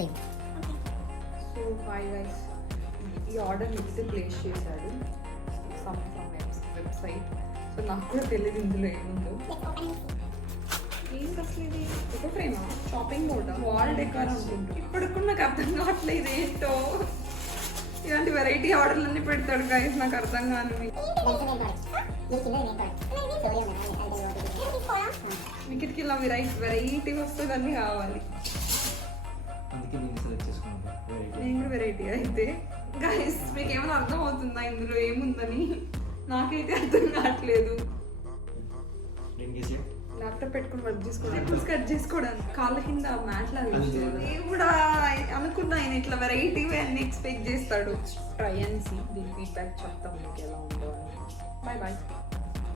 same. So hi guys, ఈ order Nikhil place చేశాడు from website. So నాకు కూడా తెలియదు ఇందులో ఏముందో. ఏం అసలు ఇది ఫోటో ఫ్రేమా, షాపింగ్ బోర్డా, వాల్ డెకార్ అనుకుంటా. ఇప్పటికి కూడా నాకు అర్థం కావట్లేదు ఏంటో. ఇలాంటి వెరైటీ ఆర్డర్లన్నీ పెడతాడు గైస్, నాకు అర్థం కాదు. మీకు ఇలా వెరైటీ వస్తుందని కావాలి. నేను కూడా వెరైటీ అయితే గైస్, మీకు ఏమైనా అర్థం అవుతుందా ఇందులో ఏముందని? నాకైతే అర్థం కావట్లేదు. ల్యాప్టాప్ పెట్టుకుని వర్క్ చేసుకోవడానికి, కట్ చేసుకోవడానికి, కాళ్ళ కింద మ్యాట్ లాగా నేను కూడా అనుకున్నా ఆయన ఇట్లా వెరైటీ అన్ని ఎక్స్పెక్ట్ చేస్తాడు. ట్రై అండ్ సీ, దీని ఫీడ్బ్యాక్ చెప్తాం మీకు ఎలా ఉందో అని. Bye bye.